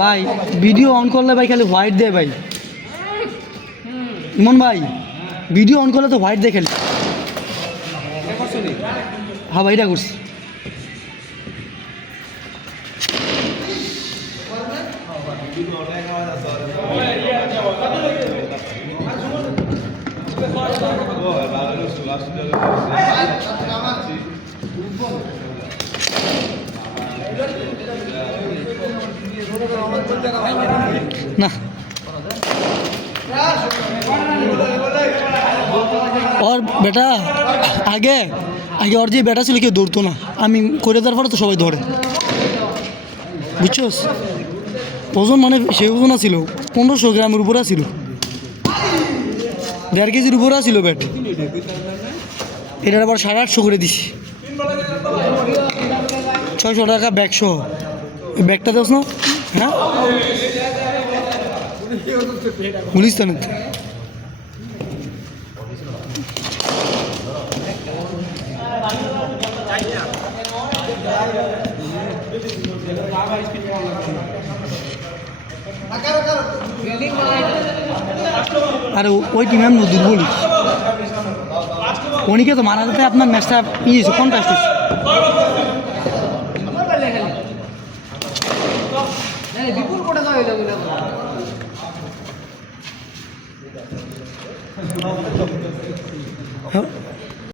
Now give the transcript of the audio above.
ভাই video on করলে ভাই খালি হোয়াইট দেয় ভাই। ইমন ভাই ভিডিও অন করলে তো হোয়াইট দেয় খালি। হ্যাঁ ভাই এটা করছি। না ওর বেটা আগে আগে ওর যে বেটা ছিল কেউ দৌড়তো না, আমি করে দেওয়ার পরে তো সবাই ধরে, বুঝছোস? ওজন মানে সে ওজন ছিল 1500 গ্রামের উপরে ছিল, 1.5 কেজির উপরে ছিল ব্যাট। এটার আবার 850 করে দিছি, 600 টাকা ব্যাগ সহ। ব্যাগটা দেস না? হ্যাঁ গুলিস্তানের। আরে ওই টিম আমি নদীর বলি অনিকে তো মারা যেতে আপনার ম্যাচটা ইয়েছে কন্টাস্ট হয়েছে। বিপুল কোটা যাওয়া